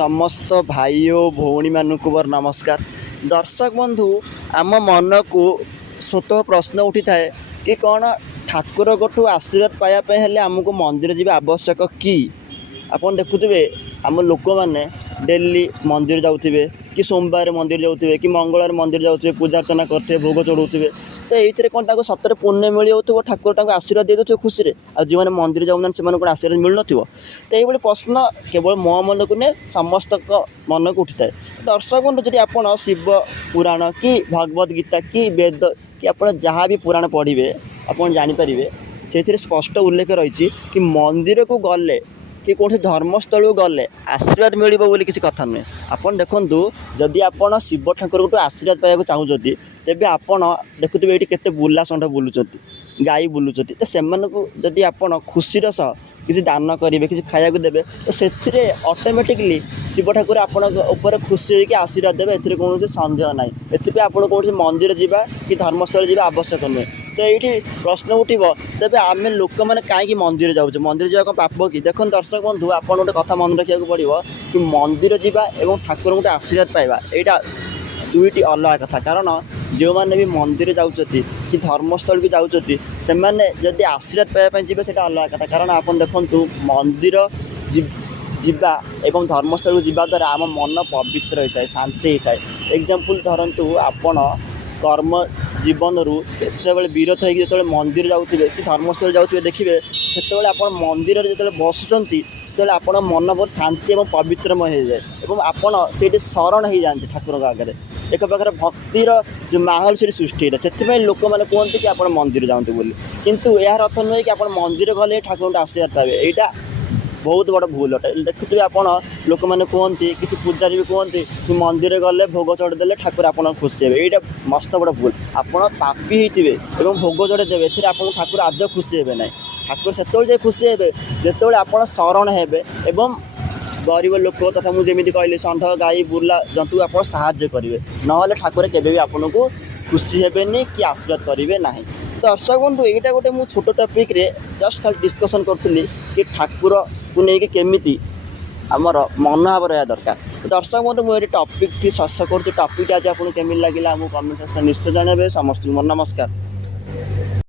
समस्त भाई और भौणी मानक मोर नमस्कार। दर्शक बंधु आम मन को स्वतः प्रश्न उठी थाए कि कौन ठाकुर गोठू आशीर्वाद पाइबापे आमको मंदिर जावा आवश्यक कि आपन देखुवे आम लोक मैंने डेली मंदिर जाऊे कि सोमवार मंदिर जाऊे कि मंगलवार मंदिर जाऊे पूजा अर्चना करते भोग चढ़ाऊे तो ये कौन सतरे पुण्य मिल जाऊ ठाकुर आशीर्वाद दे दे खुशी आ जो मैंने मंदिर जाऊना से आशीर्वाद मिल न तो ये प्रश्न केवल मो मन को नहीं समस्त मन को उठी थाए। दर्शक बंधु जब आप शिव पुराण कि भगवद गीता कि वेद कि आप जहाँ भी पुराण पढ़े आप जानीपर से स्पष्ट उल्लेख रही कि मंदिर को गले कि कौन धर्मस्थल को गले आशीर्वाद मिल बोली किसी कथा नुहे। आपन देखु जदि आप शिव ठाकुर को आशीर्वाद पाइबा चाहते तेबे आपन देखुवे ये केते बुला षंढ बुलुचंती गाई बुलुचंती तो से जदि आप खुशीर सह किसी दान करेंगे किसी खाया देवे तो से ऑटोमेटिकली शिव ठाकुर आपण उपर खुशी होकर आशीर्वाद देवे ए कौन सन्देह ना एपाई आप कौन मंदिर जावा कि धर्मस्थल जावा आवश्यक नुहे। तो ये प्रश्न उठब तेज आम लोक मैंने कहीं मंदिर जाऊे मंदिर जावा पाप कि देख दर्शक बंधु आप गोटे कथा मन रखा पड़ो कि मंदिर जावा और ठाकुर गोटे आशीर्वाद पाइबा यहाँ दुईटी अलग कथा। कारण जो मैंने भी मंदिर जाऊँगी कि धर्मस्थल भी जाऊँगी से जदि आशीर्वाद पाइबा जी से अलग कथा। कारण आप देखु मंदिर जीवा एवं धर्मस्थल को जीवा द्वारा आम मन पवित्र होता है शांति होता है। एग्जाम्पल धरतु आपण कर्म जीवन रू जिते विरत हो मंदिर जाऊे कि धर्मस्थल जाऊे देखिए से आप मंदिर जो बसुँच से आप मन बहुत शांति और पवित्रमय हो जाए और आपड़ से शरण हो जाते ठाकुर आगे एक प्रकार भक्तिर जो माहौल से सृष्टि है से लोक मैंने कहते कि आप मंदिर जाते बोली किंतु यार अर्थ नुहे कि आप मंदिर गले ठाकुर आशीर्वाद पाए यहाँ बहुत बड़ भूल अटे। देखुए आप लोक मैंने कहते किसी पूजारी भी कहते कि मंदिर गले भोग चढ़ीदे ठाकुर आप खुशी हे यहाँ मस्त बड़ भूल आप पापी होते और भोग चढ़ीदेवे ए ठाकुर आदौ खुशी हे ना ठाकुर से खुशी हे जो आप शरण हे एवं गरीब लोक तथा मुझे कहली षंढ गाई बुला जंतु आप साहाଯ୍य करेंगे ना ठाकुर केवे भी आपन को खुशी हेनी कि आशीर्वाद करेंगे ना। दर्शक बंधु यहाँ गोटे मुझे छोट टॉपिक रे जस्ट खाली डिस्कसन करी कि ठाकुर को लेकिन केमी आमर मनोभाव रहा दरकार। दर्शक बंधु मुझे टॉपिक शर्ष कर टॉपिक आज आपको केमी लगे कमेंट सेक्शन निश्चय जनइबे। समस्त नमस्कार।